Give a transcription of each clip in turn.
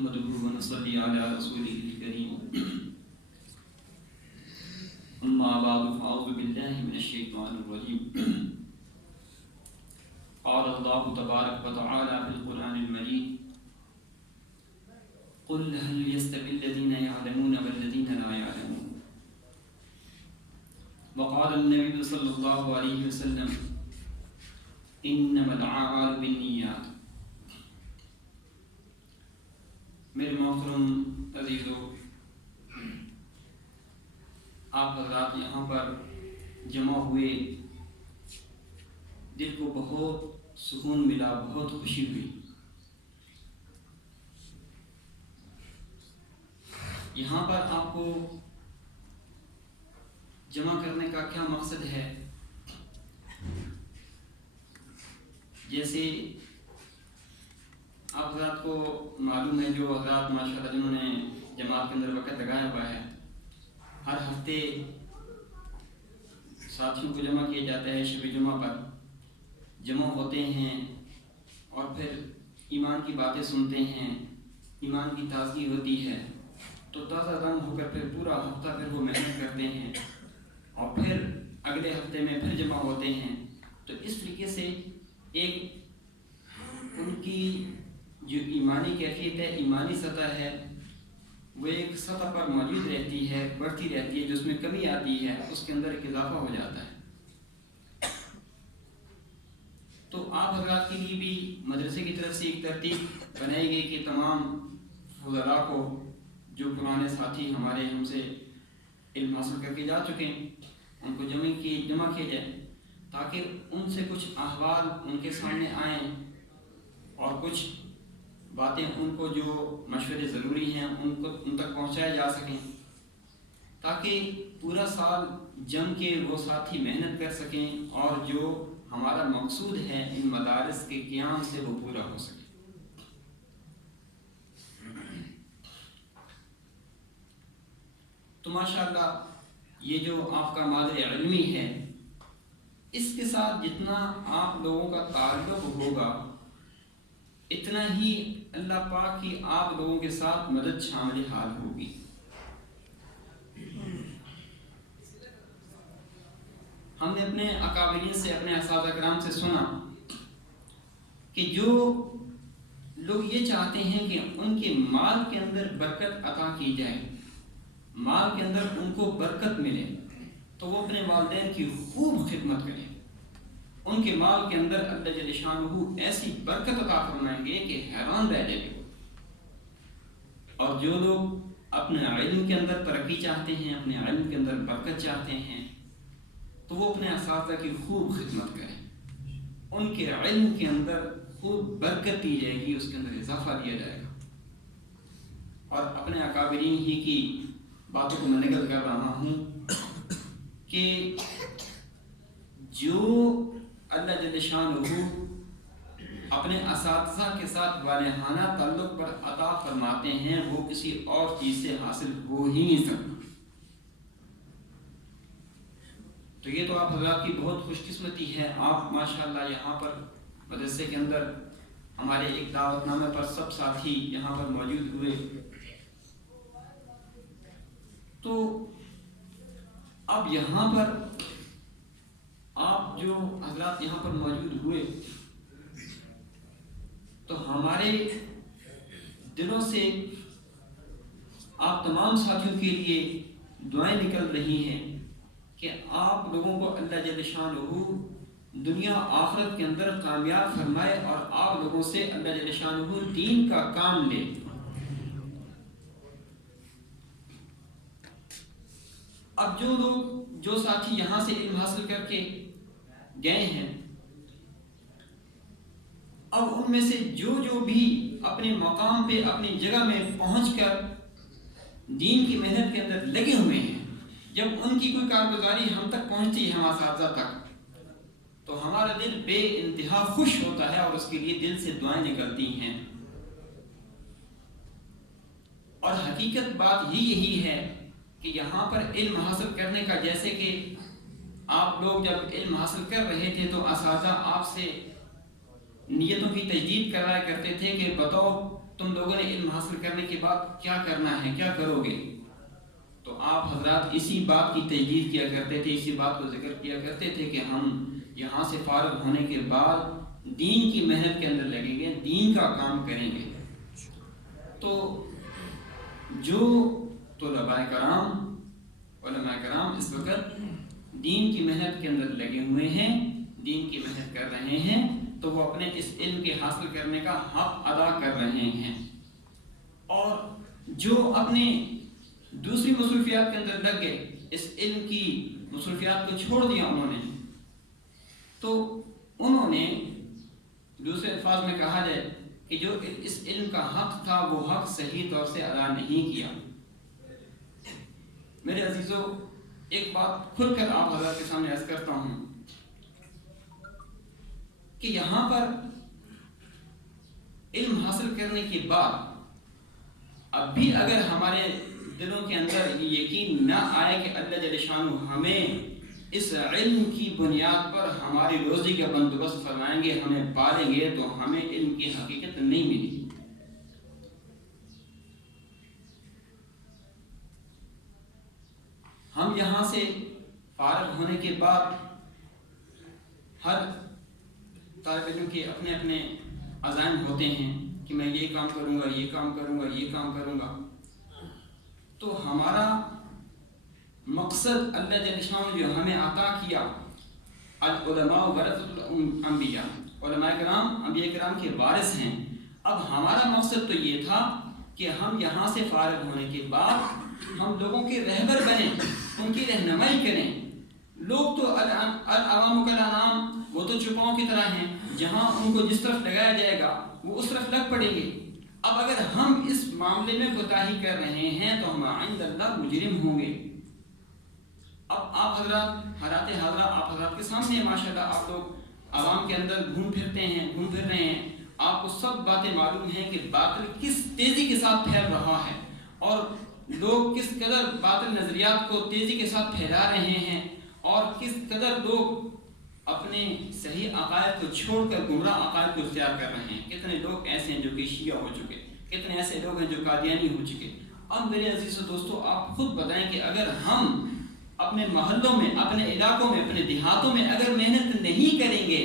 نحمده ونصلي على رسوله الكريم أما بعد فأعوذ بالله من الشيطان الرجيم قال الله تبارك وتعالى في القرآن المجيد قل هل يستوي الذين يعلمون والذين لا يعلمون وقال النبي صلى الله عليه وسلم إنما الأعمال بالنيات. میرے محترم عزیزو، آپ حضرات یہاں پر جمع ہوئے، دل کو بہت سکون ملا، بہت خوشی ہوئی۔ یہاں پر آپ کو جمع کرنے کا کیا مقصد ہے؟ جیسے آپ حضرات کو معلوم ہے، جو حضرات ماشاءاللہ جنہوں نے جماعت کے اندر وقت لگایا ہوا ہے، ہر ہفتے ساتھیوں کو جمع کیا جاتا ہے، شب جمعہ پر جمع ہوتے ہیں اور پھر ایمان کی باتیں سنتے ہیں، ایمان کی تازگی ہوتی ہے، تو تازہ دم ہو کر پھر پورا ہفتہ پھر وہ محنت کرتے ہیں اور پھر اگلے ہفتے میں پھر جمع ہوتے ہیں۔ تو اس طریقے سے ایک ان کی جو ایمانی کیفیت ہے، ایمانی سطح ہے، وہ ایک سطح پر موجود رہتی ہے، بڑھتی رہتی ہے۔ جو اس میں کمی آتی ہے اس کے اندر ایک اضافہ ہو جاتا ہے۔ تو آپ حضرات کے لیے بھی مدرسے کی طرف سے ایک ترتیب بنائی گئی کہ تمام فضلاء کو، جو پرانے ساتھی ہمارے ہم سے علم حاصل کر کے جا چکے ہیں، ان کو جمع کیا جائے، تاکہ ان سے کچھ احوال ان کے سامنے آئیں اور کچھ باتیں ان کو جو مشورے ضروری ہیں ان تک پہنچائے جا سکیں، تاکہ پورا سال جم کے وہ ساتھی محنت کر سکیں اور جو ہمارا مقصود ہے ان مدارس کے قیام سے وہ پورا ہو سکے۔ تو ماشاءاللہ یہ جو آپ کا مال علمی ہے، اس کے ساتھ جتنا آپ لوگوں کا تعلق ہوگا، اتنا ہی اللہ پاک کی آپ لوگوں کے ساتھ مدد شامل حال ہوگی۔ ہم نے اپنے اکابرین سے، اپنے اساتذہ کرام سے سنا کہ جو لوگ یہ چاہتے ہیں کہ ان کے مال کے اندر برکت عطا کی جائے، مال کے اندر ان کو برکت ملے، تو وہ اپنے والدین کی خوب خدمت کریں۔ ان کے مال کے اندر اللہ جل شانہ ایسی برکت عطا فرمائیں گے کہ حیران رہ جائیں گے۔ اور جو لوگ اپنے علم کے اندر ترقی چاہتے ہیں، اپنے علم کے اندر برکت چاہتے ہیں، تو وہ اپنے اساتذہ کی خوب خدمت کریں، ان کے علم کے اندر خوب برکت دی جائے گی، اس کے اندر اضافہ دیا جائے گا۔ اور اپنے اکابرین ہی کی باتوں کو میں نقل کر رہا ہوں کہ جو اللہ جل شانہ اپنے اساتذہ کے ساتھ والہانہ تعلق پر عطا فرماتے ہیں، وہ کسی اور چیز سے حاصل ہو ہی نہیں سکتا۔ تو یہ تو آپ حضرات کی بہت خوش قسمتی ہے، آپ ماشاءاللہ یہاں پر مدرسے کے اندر ہمارے ایک دعوت نامے پر سب ساتھی یہاں پر موجود ہوئے۔ تو اب یہاں پر آپ جو حضرات یہاں پر موجود ہوئے، تو ہمارے دلوں سے آپ تمام ساتھیوں کے لیے دعائیں نکل رہی ہیں کہ آپ لوگوں کو اللہ جل شانہ دنیا آخرت کے اندر کامیاب فرمائے اور آپ لوگوں سے اللہ جل شانہ دین کا کام لے۔ اب جو ساتھی یہاں سے علم حاصل کر کے گئے ہیں، اب ان میں سے جو بھی اپنے مقام پہ، اپنی جگہ میں پہنچ کر دین کی محنت کے اندر لگے ہوئے ہیں، جب ان کی کوئی کارگزاری ہم تک پہنچتی ہے، ہم اساتذہ تک، تو ہمارا دل بے انتہا خوش ہوتا ہے اور اس کے لیے دل سے دعائیں نکلتی ہیں۔ اور حقیقت بات یہی ہے کہ یہاں پر علم حاصل کرنے کا، جیسے کہ آپ لوگ جب علم حاصل کر رہے تھے تو اساتذہ آپ سے نیتوں کی تجدید کرایا کرتے تھے کہ بتاؤ تم لوگوں نے علم حاصل کرنے کے بعد کیا کرنا ہے، کیا کرو گے؟ تو آپ حضرات اسی بات کی تجدید کیا کرتے تھے، اسی بات کو ذکر کیا کرتے تھے کہ ہم یہاں سے فارغ ہونے کے بعد دین کی محنت کے اندر لگیں گے، دین کا کام کریں گے۔ تو جو طلباء کرام، علماء کرام اس وقت دین کی محنت کے اندر لگے ہوئے ہیں، دین کی محنت کر رہے ہیں، تو وہ اپنے اس علم کے حاصل کرنے کا حق ادا کر رہے ہیں، اور جو اپنے دوسری مصروفیات کے اندر لگ گئے، اس علم کی مصروفیات کو چھوڑ دیا انہوں نے، تو انہوں نے دوسرے الفاظ میں کہا جائے کہ جو اس علم کا حق تھا وہ حق صحیح طور سے ادا نہیں کیا۔ میرے عزیزو، ایک بات کھل کر آپ حضرات کے سامنے عرض کرتا ہوں کہ یہاں پر علم حاصل کرنے کے بعد اب بھی اگر ہمارے دلوں کے اندر یہ یقین نہ آئے کہ اللہ جل شانہ ہمیں اس علم کی بنیاد پر ہماری روزی کا بندوبست فرمائیں گے، ہمیں پالیں گے، تو ہمیں علم کی حقیقت نہیں ملی۔ ہم یہاں سے فارغ ہونے کے بعد ہر طالب علم کے اپنے اپنے عزائم ہوتے ہیں کہ میں یہ کام کروں گا، یہ کام کروں گا، یہ کام کروں گا، تو ہمارا مقصد اللہ جل شانہ جو ہمیں عطا کیا، العلماء ورثۃ الانبیاء، علماء کرام انبیاء کرام کے وارث ہیں۔ اب ہمارا مقصد تو یہ تھا کہ ہم یہاں سے فارغ ہونے کے بعد ہم لوگوں کے رہبر بنیں، ان کی رہنمائی کریں۔ لوگ تو العوام کالانعام، وہ تو چوپاؤں کی طرح ہیں، جہاں ان کو جس طرف لگایا جائے گا وہ اس طرف لگ پڑیں گے۔ اب اگر ہم اس معاملے میں کوتاہی کر رہے ہیں تو ہم عند اللہ مجرم ہوں گے۔ اب آپ حضرات حاضرہ آپ حضرات کے سامنے ہیں، ماشاءاللہ آپ لوگ عوام کے اندر گھوم پھر رہے ہیں، آپ کو سب باتیں معلوم ہیں کہ باطل کس تیزی کے ساتھ پھیل رہا ہے، اور لوگ کس قدر باطل نظریات کو تیزی کے ساتھ پھیلا رہے ہیں، اور کس قدر لوگ اپنے صحیح عقائد کو چھوڑ کر گمراہ عقائد کو اختیار کر رہے ہیں۔ کتنے لوگ ایسے ہیں جو کہ شیعہ ہو چکے، کتنے ایسے لوگ ہیں جو قادیانی ہو چکے۔ اب میرے عزیز و دوستو، آپ خود بتائیں کہ اگر ہم اپنے محلوں میں، اپنے علاقوں میں، اپنے دیہاتوں میں اگر محنت نہیں کریں گے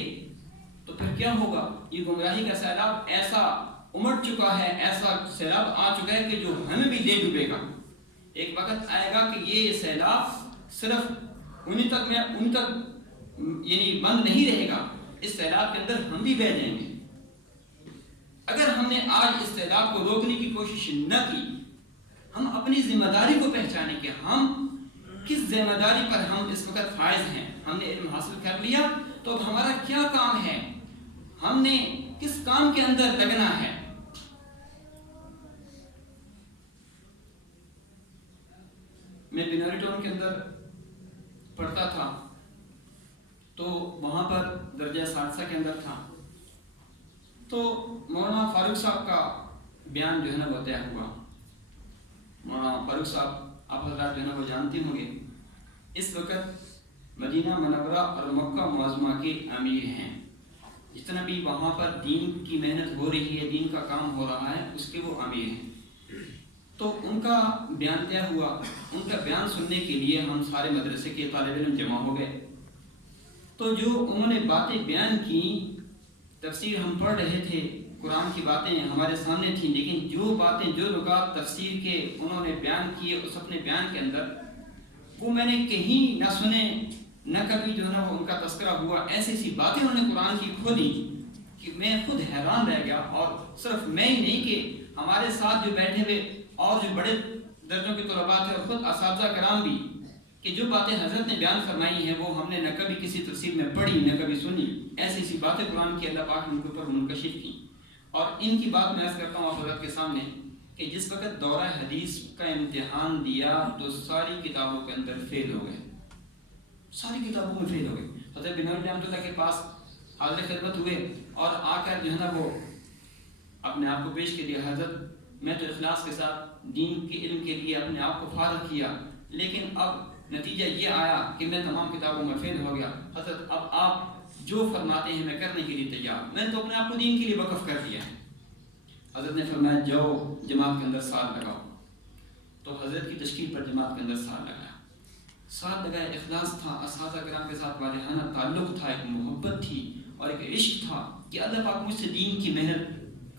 تو پھر کیا ہوگا؟ یہ گمراہی کا سیلاب ایسا امڑ چکا ہے، ایسا سیلاب آ چکا ہے کہ جو ہمیں بھی لے ڈوبے گا۔ ایک وقت آئے گا کہ یہ سیلاب صرف انہی تک یعنی بند نہیں رہے گا، اس سیلاب کے اندر ہم بھی بہہ جائیں گے۔ اگر ہم نے آج اس سیلاب کو روکنے کی کوشش نہ کی، ہم اپنی ذمہ داری کو پہچانیں کہ ہم کس ذمہ داری پر ہم اس وقت فائز ہیں۔ ہم نے علم حاصل کر لیا تو اب ہمارا کیا کام ہے، ہم نے کس کام کے اندر لگنا ہے۔ میں بناری ٹاؤن کے اندر پڑھتا تھا تو وہاں پر درجہ ثالثہ کے اندر تھا، تو مولانا فاروق صاحب کا بیان جو ہے نا وہ طے ہوا۔ مولانا فاروق صاحب آپ حضرات جو ہے نا وہ جانتے ہوں گے، اس وقت مدینہ منورہ اور مکہ معظمہ کے امیر ہیں۔ جتنا بھی وہاں پر دین کی محنت ہو رہی ہے، دین کا کام ہو رہا ہے، اس کے وہ امیر ہیں۔ تو ان کا بیان طے ہوا، ان کا بیان سننے کے لیے ہم سارے مدرسے کے طالب علم جمع ہو گئے۔ تو جو انہوں نے باتیں بیان کی، تفسیر ہم پڑھ رہے تھے، قرآن کی باتیں ہمارے سامنے تھیں، لیکن جو باتیں، جو نکات تفسیر کے انہوں نے بیان کیے اس اپنے بیان کے اندر، وہ میں نے کہیں نہ سنے، نہ کبھی جو ہے نا وہ ان کا تذکرہ ہوا۔ ایسی باتیں انہوں نے قرآن کی کھولی کہ میں خود حیران رہ گیا، اور صرف میں ہی نہیں کہ ہمارے ساتھ جو بیٹھے ہوئے اور جو بڑے درجوں کے طلباء تھے اور خود اساتذہ کرام بھی، کہ جو باتیں حضرت نے بیان فرمائی ہیں وہ ہم نے نہ کبھی کسی تفسیر میں پڑھی، نہ کبھی سنی۔ ایسی باتیں قرآن کی اللہ پاک نے ان کے اوپر منکشف کی، اور ان کی بات میں عرض کرتا ہوں آپ حضرت کے سامنے کہ جس وقت دورہ حدیث کا امتحان دیا تو ساری کتابوں کے اندر فیل ہو گئے، ساری کتابوں میں فیل ہو گئے۔ حضرت بناری رحمۃ اللہ کے پاس حاضر خدمت ہوئے اور آ کر جو ہے نا وہ اپنے آپ کو پیش کر دیا، حضرت میں تو اخلاص کے ساتھ دین کے علم کے لیے اپنے آپ کو فارغ کیا، لیکن اب نتیجہ یہ آیا کہ میں تمام کتابوں میں فیل ہو گیا۔ حضرت اب آپ جو فرماتے ہیں میں کرنے کے لیے تیار، میں تو اپنے آپ کو دین کے لیے وقف کر دیا ہے۔ حضرت نے فرمایا جاؤ جماعت کے اندر سال لگاؤ، تو حضرت کی تشکیل پر جماعت کے اندر سال لگایا، سال لگایا، اخلاص تھا، اساتذہ کرام کے ساتھ والہانہ تعلق تھا، ایک محبت تھی اور ایک عشق تھا کہ اللہ پاک مجھ سے دین کی محنت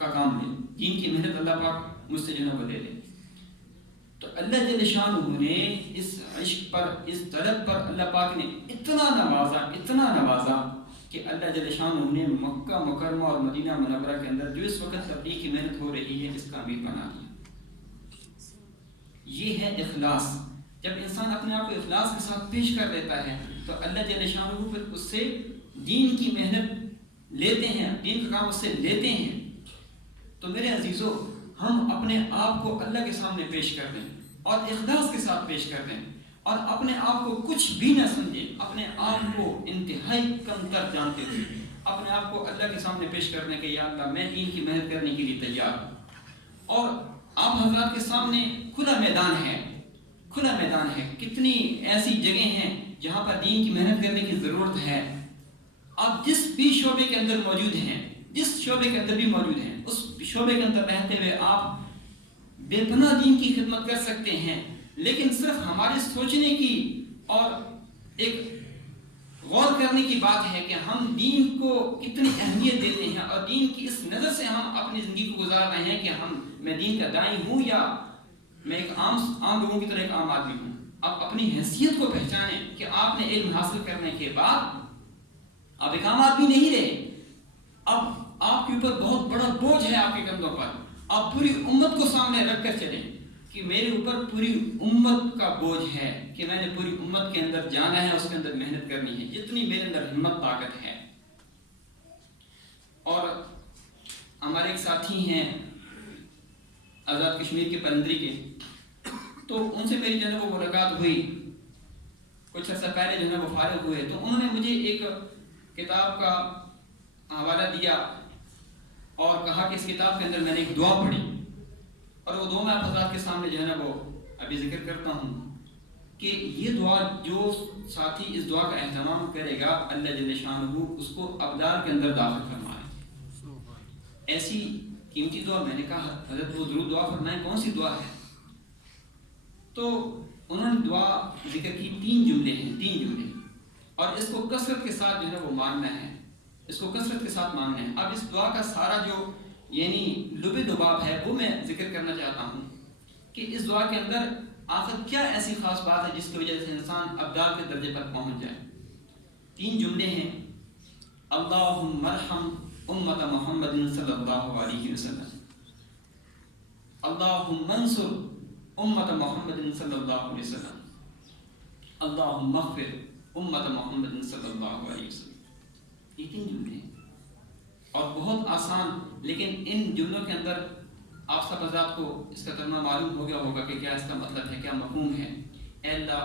کا کام لے، دین کی محنت اللہ پاک مجھ سے جو ہے وہ لے لے۔ تو اللہ جل شانہ نے اس عشق پر، اس طلب پر اللہ پاک نے اتنا نوازا کہ اللہ جل شانہ نے مکہ مکرمہ اور مدینہ منورہ کے اندر جو اس وقت تبلیغ کی محنت ہو رہی ہے اس کا امیر بنا دیا۔ یہ ہے اخلاص۔ جب انسان اپنے آپ کو اخلاص کے ساتھ پیش کر دیتا ہے تو اللہ جل شانہ پھر اس سے دین کی محنت لیتے ہیں، دین کا کام اس سے لیتے ہیں۔ تو میرے عزیزو، ہم اپنے آپ کو اللہ کے سامنے پیش کر دیں اور اخلاص کے ساتھ پیش کر دیں اور اپنے آپ کو کچھ بھی نہ سمجھیں، اپنے آپ کو انتہائی کم تر جانتے ہوئے اپنے آپ کو اللہ کے سامنے پیش کرنے کہ یا اللہ میں دین کی محنت کرنے کے لیے تیار ہوں۔ اور آپ حضرات کے سامنے کھلا میدان ہے، کتنی ایسی جگہیں ہیں جہاں پر دین کی محنت کرنے کی ضرورت ہے۔ آپ جس بھی شعبے کے اندر موجود ہیں، جس شعبے کے اندر بھی موجود ہیں، اس شعبے کے اندر رہتے ہوئے آپ بے پناہ دین کی خدمت کر سکتے ہیں، لیکن صرف ہمارے سوچنے کی اور ایک غور کرنے کی بات ہے کہ ہم دین کو کتنی اہمیت دیتے ہیں اور دین کی اس نظر سے ہم اپنی زندگی کو گزار رہے ہیں کہ میں دین کا داعی ہوں یا میں ایک عام لوگوں کی طرح ایک عام آدمی ہوں۔ آپ اپنی حیثیت کو پہچانیں کہ آپ نے علم حاصل کرنے کے بعد آپ ایک عام آدمی نہیں رہے، اب آپ کے اوپر بہت بڑا بوجھ ہے آپ کے کندھوں پر۔ آپ پوری امت کو سامنے رکھ کر چلیں کہ میرے اوپر پوری امت کا بوجھ ہے کہ میں نے پوری امت کے اندر جانا ہے، اس کے اندر محنت کرنی ہے جتنی میرے اندر ہمت طاقت ہے۔ اور ہمارے ایک ساتھی ہیں آزاد کشمیر کے پرندری کے، تو ان سے میری جو ہے وہ ملاقات ہوئی، کچھ عرصہ پہلے جو ہے وہ فارغ ہوئے، تو انہوں نے مجھے ایک کتاب کا حوالہ دیا اور کہا کہ اس کتاب کے اندر میں نے ایک دعا پڑھی، اور وہ دعا میں آپ حضرات کے سامنے جو ہے نا وہ ابھی ذکر کرتا ہوں کہ یہ دعا جو ساتھی اس دعا کا اہتمام کرے گا اللہ جل شانہ اس کو ابدال کے اندر داخل فرمائے۔ ایسی قیمتی دعا، میں نے کہا حضرت وہ ضرور دعا فرمائیں، کون سی دعا ہے؟ تو انہوں نے دعا ذکر کی، 3 جملے ہیں، اور اس کو کثرت کے ساتھ جو ہے وہ ماننا ہے، اس کو کثرت کے ساتھ ماننا ہے۔ اب اس دعا کا سارا جو یعنی لب لباب ہے وہ میں ذکر کرنا چاہتا ہوں کہ اس دعا کے اندر آخر کیا ایسی خاص بات ہے جس کی وجہ سے انسان ابدال کے درجے پر پہنچ جائے۔ 3 جملے ہیں، اللہم ارحم امت محمد صلی اللہ علیہ وسلم، اللہم انصر امت محمد صلی اللہ علیہ وسلم، اللہم اغفر امت محمد صلی اللہ علیہ وسلم۔ یہ 3 جملے ہیں اور بہت آسان، لیکن ان جملوں کے اندر آپ سب حضرات کو اس کا ترجمہ معلوم ہو گیا ہوگا کہ کیا اس کا مطلب ہے، کیا مفہوم ہے۔ اے اللہ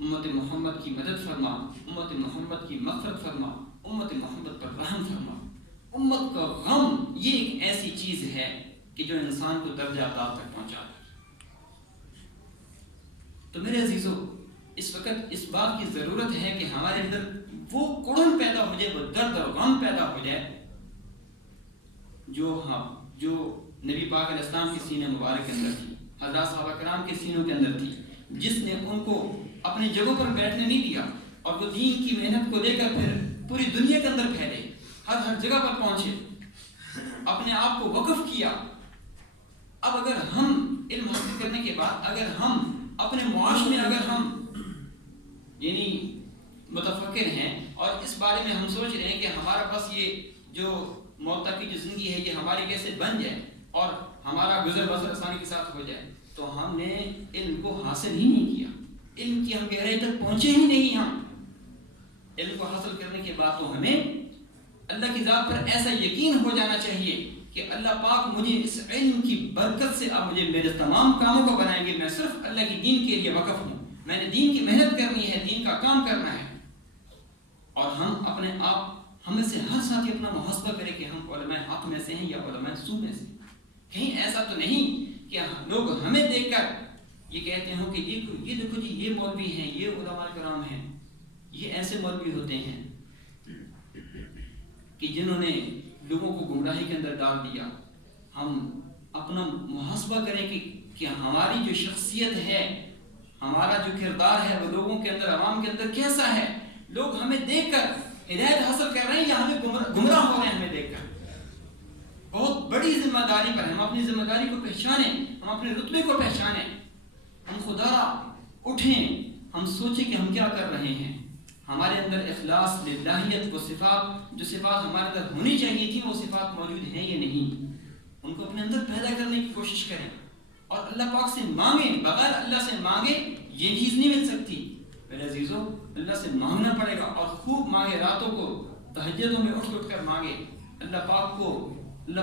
امت محمد کی مدد فرما، امت محمد کی مغفرت فرما، امت محمد پر رحم فرما۔ امت کا غم یہ ایک ایسی چیز ہے کہ جو انسان کو درجہ عطا تک پہنچا دے۔ تو میرے عزیزو، اس وقت اس بات کی ضرورت ہے کہ ہمارے اندر وہ کڑن پیدا ہو جائے، وہ درد اور غم پیدا ہو جائے جو نبی پاک علیہ السلام کے سینے مبارک کے اندر تھی، حضرات صحابہ کرام کے سینوں کے اندر تھی، جس نے ان کو اپنی جگہوں پر بیٹھنے نہیں دیا اور وہ دین کی محنت کو لے کر پھر پوری دنیا کے اندر پھیلے، ہر جگہ پر پہنچے، اپنے آپ کو وقف کیا۔ اب اگر ہم علم حاصل کرنے کے بعد اگر ہم اپنے معاش میں اگر ہم یعنی متفکر ہیں اور اس بارے میں ہم سوچ رہے ہیں کہ ہمارا بس یہ جو موت تک کی جو زندگی ہے یہ ہماری کیسے بن جائے اور ہمارا گزر بسر آسانی کے ساتھ ہو جائے، تو ہم نے علم کو حاصل ہی نہیں کیا، علم کی ہم گہرائی تک پہنچے ہی نہیں۔ ہم علم کو حاصل کرنے کے بعد تو ہمیں اللہ کی ذات پر ایسا یقین ہو جانا چاہیے کہ اللہ پاک مجھے اس علم کی برکت سے اب مجھے میرے تمام کاموں کو بنائیں گے، میں صرف اللہ کی دین کے لیے وقف ہوں، میں نے دین کی محنت کرنی ہے، دین کا کام کرنا ہے۔ اور ہم اپنے آپ، ہم میں سے ہر ساتھی اپنا محاسبہ کرے کہ ہم علماء حق میں سے ہیں یا علماء سو میں سے۔ کہیں ایسا تو نہیں کہ لوگ ہمیں دیکھ کر یہ کہتے ہوں کہ یہ دیکھو جی یہ مولوی ہیں، یہ علماء کرام ہیں، یہ ایسے مولوی ہوتے ہیں کہ جنہوں نے لوگوں کو گمراہی کے اندر ڈال دیا۔ ہم اپنا محاسبہ کریں کہ ہماری جو شخصیت ہے، ہمارا جو کردار ہے وہ لوگوں کے اندر، عوام کے اندر کیسا ہے؟ لوگ ہمیں دیکھ کر ہدایت حاصل کر رہے ہیں یا ہمیں گمراہ ہو رہے ہیں ہمیں دیکھ کر؟ بہت بڑی ذمہ داری پر ہم اپنی ذمہ داری کو پہچانیں، ہم اپنے رتبے کو پہچانیں، ہم خدا اٹھیں، ہم سوچیں کہ ہم کیا کر رہے ہیں۔ ہمارے اندر اخلاص، للہیت، وہ صفات جو صفات ہمارے اندر ہونی چاہیے تھی وہ صفات موجود ہیں یا نہیں، ان کو اپنے اندر پیدا کرنے کی کوشش کریں اور اللہ پاک سے مانگیں۔ بغیر اللہ سے مانگے یہ چیز نہیں مل سکتی میرے عزیزوں، اللہ سے مانگنا پڑے گا اور خوب مانگے، راتوں کو تہجدوں میں اٹھ کر مانگے، اللہ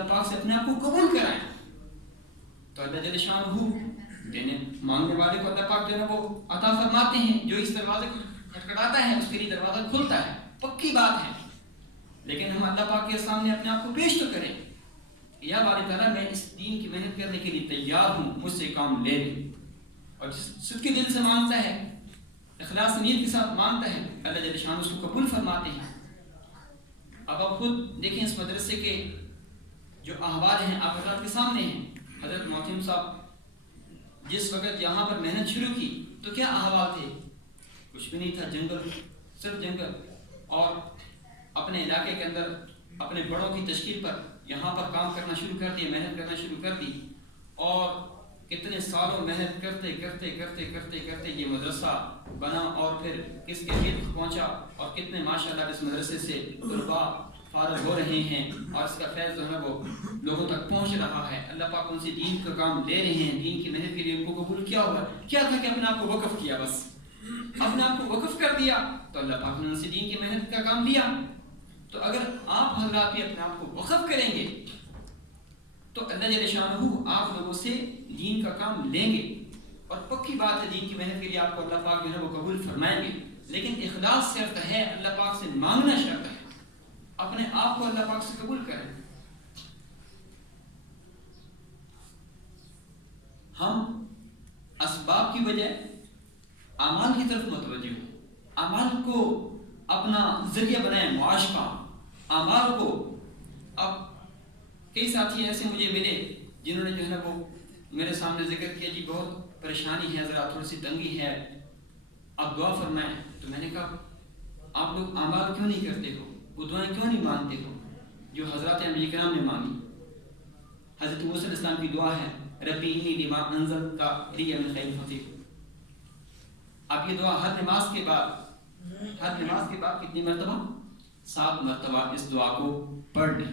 پاک سے اپنے آپ کو قبول کرائیں تو اللہ جل شانہ دینے مانگنے والے کو اللہ پاک جو ہے وہ عطا فرماتے ہیں۔ جو اس دروازے کو کھٹکھٹاتا ہے اس کے لیے دروازہ کھلتا ہے، پکی بات ہے، لیکن ہم اللہ پاک کے سامنے اپنے آپ کو پیش تو کریں، یا باری تعالیٰ میں اس دین کی محنت کرنے کے لیے تیار ہوں، مجھ سے کام لے لیں۔ اور جس صدقے دل سے مانگتا ہے، اخلاص نیت کے ساتھ مانگتا ہے، اللہ جل شانہ اس کو قبول فرماتے ہیں۔ اب آپ خود دیکھیں اس مدرسے کے جو احوال ہیں آپ حضرات کے سامنے ہیں۔ حضرت محتم صاحب جس وقت یہاں پر محنت شروع کی تو کیا احوال تھے؟ کچھ بھی نہیں تھا، جنگل، صرف جنگل، اور اپنے علاقے کے اندر اپنے بڑوں کی تشکیل پر یہاں پر کام کرنا شروع کر دیا، محنت کرنا شروع کر دی، اور کتنے سالوں محنت کرتے کرتے کرتے کرتے کرتے یہ مدرسہ بنا اور پھر کس کے حلق پہنچا، اور کتنے ماشاءاللہ اس مدرسے سے طلباء فارغ ہو رہے ہیں اور اس کا فیض جو ہے وہ لوگوں تک پہنچ رہا ہے۔ اللہ پاک ان سے دین کا کام لے رہے ہیں، دین کی محنت کے لیے ان کو قبول کیا ہوا۔ کیا تھا کہ اپنے آپ کو وقف کیا، بس اپنے آپ کو وقف کر دیا تو اللہ پاک نے ان سے دین کی محنت کا کام لیا۔ تو اگر آپ حضرات بھی اپنے آپ کو وقف کریں گے تو اللہ جل شانہ آپ لوگوں سے دین کا کام لیں گے، اور پکی بات ہے دین کی محنت کے لیے آپ کو اللہ پاک جو ہے وہ قبول فرمائیں گے، لیکن اخلاص شرط ہے، اللہ پاک سے مانگنا شرط ہے، اپنے آپ کو اللہ پاک سے قبول کریں۔ ہم اسباب کی بجائے اعمال کی طرف متوجہ ہوں، اعمال کو اپنا ذریعہ بنائیں معاش کا، اعمال کو۔ اب کئی ساتھی ایسے مجھے ملے جنہوں نے جو ہے نا وہ میرے سامنے ذکر کیا، جی بہت پریشانی ہے، ذرا تھوڑی سی تنگی ہے، آپ دعا فرمائیں۔ تو میں نے کہا آپ لوگ اعمال کیوں نہیں کرتے ہو، وہ دعائیں کیوں نہیں مانتے ہو جو حضرات انبیاء کرام نے مانگی؟ حضرت موسیٰ علیہ السلام کی دعا ہے، ربی انی لما انزلت لی من خیر فقیر۔ آپ یہ دعا ہر نماز کے بعد کتنی مرتبہ؟ 7 مرتبہ اس دعا کو پڑھ لیں۔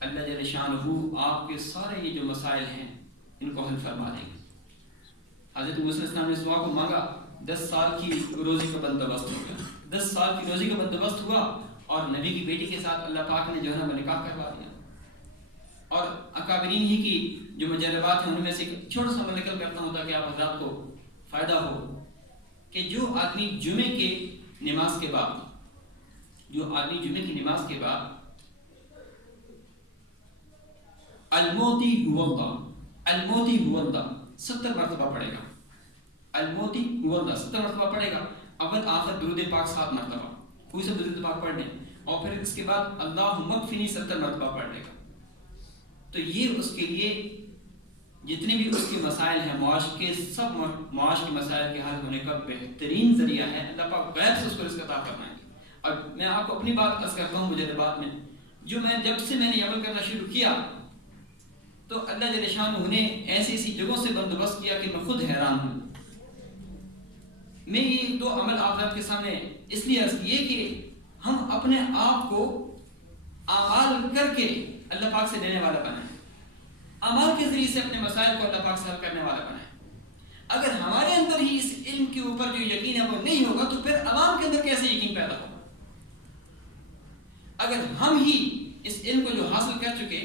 اللہ جل شانہ آپ کے سارے یہ جو مسائل ہیں ان کو حل فرما دیں گے۔ حضرت موسیٰ علیہ السلام نے اس دعا کو مانگا، 10 سال کی روزی کا بندوبست ہو گیا، 10 سال کی روزی کا بندوبست ہوا، اور نبی کی بیٹی کے ساتھ اللہ پاک نے جو ہے نا نکاح کروا دیا۔ اور اکابرین ہی کی جو مجربات ہیں ان میں سے چھوٹا سا میں نقل کرتا ہوں تاکہ آپ حضرات کو فائدہ ہو، کہ جو آدمی جمعے کی نماز کے بعد الموتی هو اللہ 70 مرتبہ پڑھے گا، الموتی هو اللہ 70 مرتبہ پڑھے گا، اول آخر درود پاک 7 مرتبہ، کوئی سا درود پاک پڑھ لیں، اور پھر اس کے بعد اللہم اکفنی 70 مرتبہ پڑھ لے گا۔ تو یہ اس کے لیے جتنے بھی اس کے مسائل ہیں معاش کے، سب معاش کے مسائل کے حل ہونے کا بہترین ذریعہ ہے۔ اللہ پاک غیب سے اس کو رزق عطا فرمائیں گے۔ اور میں آپ کو اپنی بات عرض کرتا ہوں، مجھے بات میں جو جب سے میں نے عمل کرنا شروع کیا تو اللہ جل شانہ نے ایسی جگہوں سے بندوبست کیا کہ میں خود حیران ہوں۔ میں یہ 2 عمل آپ کے سامنے اس لیے عرض کیے کہ ہم اپنے آپ کو اعمال کر کے اللہ پاک سے لینے والا بنائیں، اعمال کے ذریعے سے اپنے مسائل کو اللہ پاک سے حل کرنے والا بنائیں۔ اگر ہمارے اندر ہی اس علم کے اوپر جو یقین ہے وہ نہیں ہوگا تو پھر عوام کے اندر کیسے یقین پیدا ہوگا؟ اگر ہم ہی اس علم کو جو حاصل کر چکے،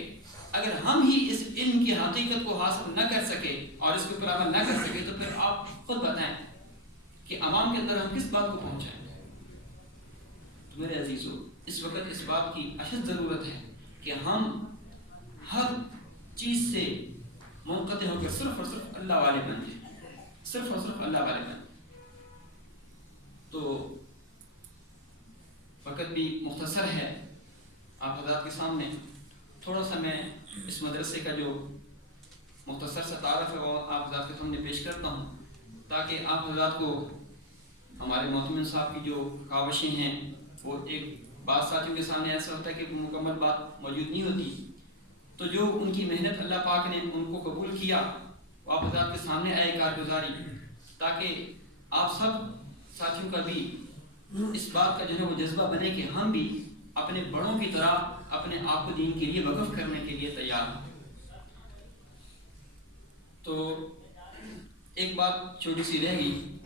اگر ہم ہی اس علم کی حقیقت کو حاصل نہ کر سکے اور اس کے اوپر عمل نہ کر سکے تو پھر آپ خود بتائیں کہ عوام کے اندر ہم کس بات کو پہنچائیں؟ تو میرے عزیزو، اس وقت اس بات کی اشد ضرورت ہے کہ ہم ہر چیز سے منقطع ہو کر صرف اور صرف اللہ والے بن جائیں، صرف اور صرف اللہ والے بن۔ تو وقت بھی مختصر ہے آپ حضرات کے سامنے، تھوڑا سا میں اس مدرسے کا جو مختصر سا تعارف ہے وہ آپ حضرات کے سامنے پیش کرتا ہوں تاکہ آپ حضرات کو ہمارے محتمم صاحب کی جو کاوشیں ہیں وہ ایک بعض ساتھیوں کے سامنے ایسا ہوتا ہے کہ مکمل بات موجود نہیں ہوتی، تو جو ان کی محنت اللہ پاک نے ان کو قبول کیا وہ آپ حضرات کے سامنے آئے کارگزاری، تاکہ آپ سب ساتھیوں کا بھی اس بات کا جو ہے وہ جذبہ بنے کہ ہم بھی اپنے بڑوں کی طرح اپنے آپ کو دین کے لیے وقف کرنے کے لیے تیار ہیں۔ تو ایک بات چھوٹی سی رہ گئی،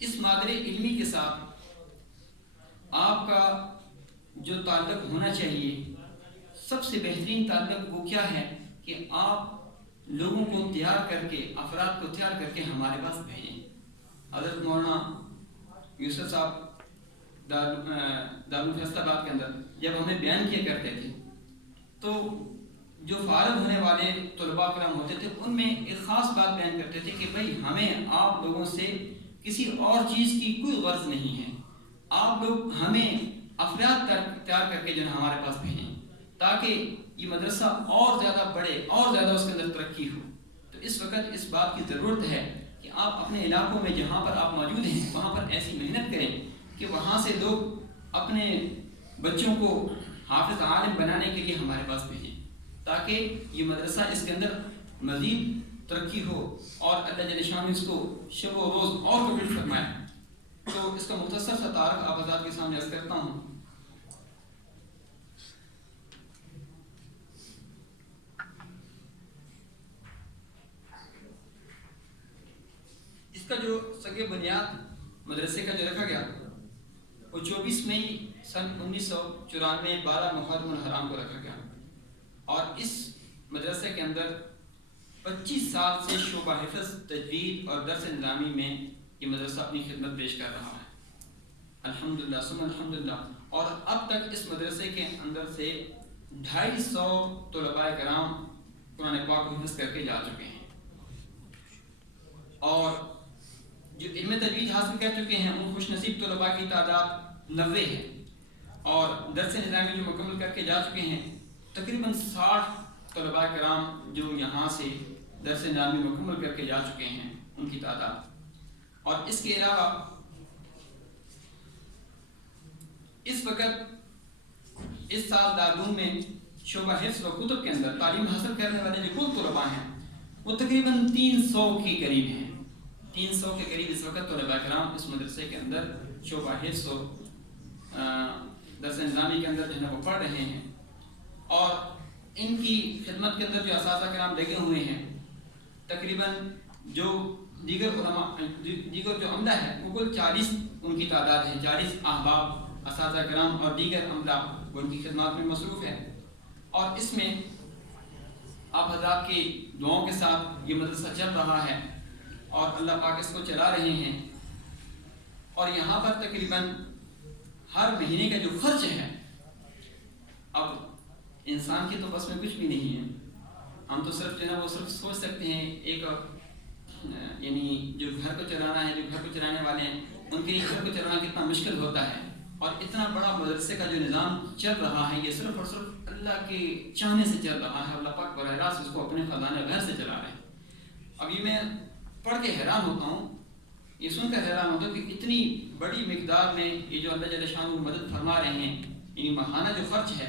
اس مادر علمی کے ساتھ آپ کا جو تعلق ہونا چاہیے، سب سے بہترین تعلق وہ کیا ہے کہ آپ لوگوں کو تیار کر کے، افراد کو تیار کر کے ہمارے پاس بھیجیں۔ حضرت مولانا یوسف صاحب دارالفیصل آباد کے اندر جب ہمیں بیان کیا کرتے تھے تو جو فارغ ہونے والے طلباء کرام ہوتے تھے ان میں ایک خاص بات بیان کرتے تھے کہ بھائی ہمیں آپ لوگوں سے کسی اور چیز کی کوئی غرض نہیں ہے، آپ لوگ ہمیں افراد تیار کر کے جو ہمارے پاس بھیجیں تاکہ یہ مدرسہ اور زیادہ بڑھے اور زیادہ اس کے اندر ترقی ہو۔ تو اس وقت اس بات کی ضرورت ہے کہ آپ اپنے علاقوں میں جہاں پر آپ موجود ہیں وہاں پر ایسی محنت کریں کہ وہاں سے لوگ اپنے بچوں کو حافظ عالم بنانے کے لیے ہمارے پاس بھیجیں تاکہ یہ مدرسہ اس کے اندر مزید ترقی ہو اور اللہ جل شانہ اس کو شب و روز اور قبول فرمائے۔ تو اس کا مختصر سا تعارف آپ حضرات کے سامنے عرض کرتا ہوں۔ اس کا جو سگ بنیاد مدرسے کا جو رکھا گیا وہ 24 مئی سن 1994 12 محرم الحرام کو رکھا گیا، اور اس مدرسے کے اندر 25 سال سے شعبہ حفظ، تجوید اور درس نظامی میں یہ مدرسہ اپنی خدمت پیش کر رہا ہے، الحمدللہ ثم الحمدللہ۔ اور اب تک اس مدرسے کے اندر سے 250 طلباء کرام قرآن پاک کو حفظ کر کے جا چکے ہیں، اور جو علم تجوید حاصل کر چکے ہیں ان خوش نصیب طلباء کی تعداد 90 ہے، اور درس نظامی جو مکمل کر کے جا چکے ہیں تقریباً 60 طلباء کرام جو یہاں سے درس نظامی مکمل کر کے جا چکے ہیں ان کی تعداد۔ اور اس کے علاوہ اس وقت اس سال دارالعلوم میں شعبہ حفظ و کتب کے اندر تعلیم حاصل کرنے والے جو کل طلباء ہیں وہ تقریباً 300 کے قریب ہیں، 300 کے قریب اس وقت طلباء کرام اس مدرسے کے اندر شعبہ حفظ و درس نظامی کے اندر جو ہے وہ پڑھ رہے ہیں، اور ان کی خدمت کے اندر جو اساتذہ کرام لگے ہوئے ہیں تقریباً جو دیگر جو عملہ ہے وہ کل 40 ان کی تعداد ہے، 40 احباب، اساتذہ کرام اور دیگر عملہ وہ ان کی خدمات میں مصروف ہے۔ اور اس میں آپ حضرات کی دعاؤں کے ساتھ یہ مدرسہ چل رہا ہے اور اللہ پاک اس کو چلا رہے ہیں، اور یہاں پر تقریباً ہر مہینے کا جو خرچ ہے، اب انسان کے تو بس میں کچھ بھی نہیں ہے، ہم تو صرف جو ہے وہ صرف سوچ سکتے ہیں ایک یعنی جو گھر کو چلانا ہے، جو گھر کو چلانے والے ہیں ان کے لیے گھر کو چلانا کتنا مشکل ہوتا ہے، اور اتنا بڑا مدرسے کا جو نظام چل رہا ہے یہ صرف اور صرف اللہ کے چاہنے سے چل رہا ہے، اللہ پاک براہ راست اس کو اپنے خزانہ گھر سے چلا رہے ہیں۔ اب یہ میں پڑھ کے حیران ہوتا ہوں، یہ سن کر حیران ہوتا ہوں کہ اتنی بڑی مقدار میں یہ جو اللہ جل شانہ مدد فرما رہے ہیں، یعنی ماہانہ جو خرچ ہے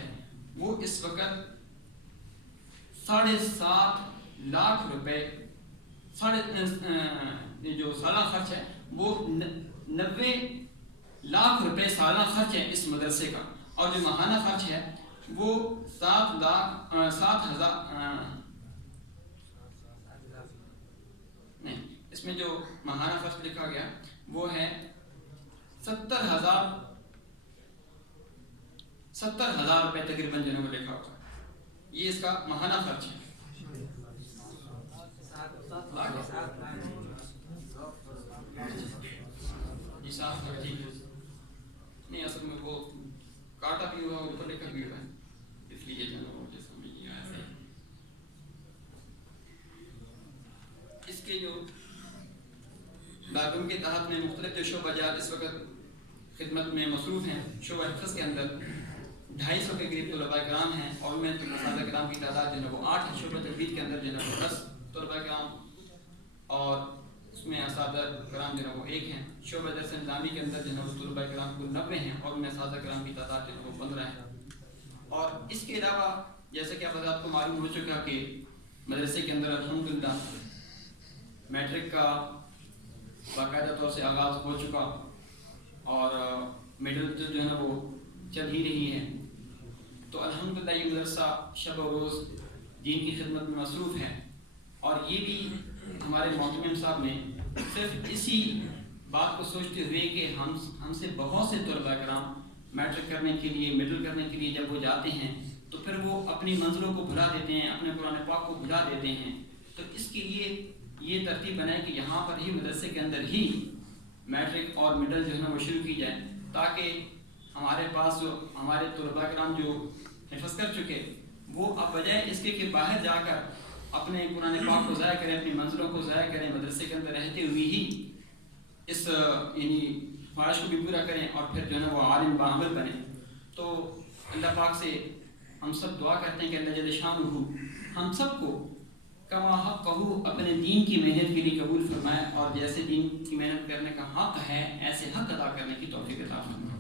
وہ اس وقت 7.5 لاکھ روپے، جو سالہ خرچ ہے وہ 90 لاکھ روپے سالہ خرچ ہے اس مدرسے کا، اور جو ماہانہ خرچ ہے وہ 7,000 نہیں، اس میں جو ماہانہ خرچ لکھا گیا وہ ہے 70,000 روپے تقریباً جو ہے وہ لکھا ہوگا، یہ اس کا ماہانہ خرچ ہے۔ جی صاحب نہیں، اصل میں وہ کاٹا بھی ہوا اوپر لکھا بھی ہوا ہے، اس لیے جو ہے وہ جیسا میں یہ ایسے اس کے جو دارالعلوم کے تحت میں مختلف جو شعبہ جات اس وقت خدمت میں مصروف ہیں۔ شعبہ حفظ کے اندر 250 کے قریب طلباء کرام ہیں اور ان میں اساتذہ کرام کی تعداد جو ہے وہ 8 ہے. شعبہ تجوید کے اندر جو ہے وہ 10 طلباء کرام اور اس میں اساتذہ کرام جو ہے وہ 1 ہیں. شعبہ درس نظامی کے اندر جو ہے وہ طلباء کرام کل 90 ہیں اور ان میں اساتذہ کرام کی تعداد جو ہے وہ 15 ہے. اور اس کے علاوہ جیسے کہ آپ کو معلوم ہو چکا کہ مدرسے کے اندر الحمدللہ میٹرک کا باقاعدہ طور سے آغاز ہو چکا اور میڈل جو ہے نا وہ چل ہی رہی ہے. تو الحمدللہ یہ مدرسہ شب و روز دین کی خدمت میں مصروف ہے اور یہ بھی ہمارے محتمم صاحب نے صرف اسی بات کو سوچتے ہوئے کہ ہم سے بہت سے طلباء کرام میٹرک کرنے کے لیے میڈل کرنے کے لیے جب وہ جاتے ہیں تو پھر وہ اپنی منزلوں کو بھلا دیتے ہیں, اپنے قرآن پاک کو بھلا دیتے ہیں. تو اس کے لیے یہ ترتیب بنائے کہ یہاں پر ہی مدرسے کے اندر ہی میٹرک اور میڈل جو ہے نا وہ شروع کی جائے تاکہ ہمارے پاس جو ہمارے طلباء کرام جو حفظ کر چکے وہ اب بجائے اس کے کہ باہر جا کر اپنے قرآن پاک کو ضائع کریں, اپنی منزلوں کو ضائع کریں, مدرسے کے اندر رہتے ہوئے ہی اس یعنی خواہش کو بھی پورا کریں اور پھر جو ہے نا وہ عالم باعمل بنیں. تو اللہ پاک سے ہم سب دعا کرتے ہیں کہ اللہ جل شانہ ہم سب کو کما حق کہو اپنے دین کی محنت کے لیے قبول فرمائے اور جیسے دین کی محنت کرنے کا حق ہے ایسے حق ادا کرنے کی توفیق عطا فرمائے.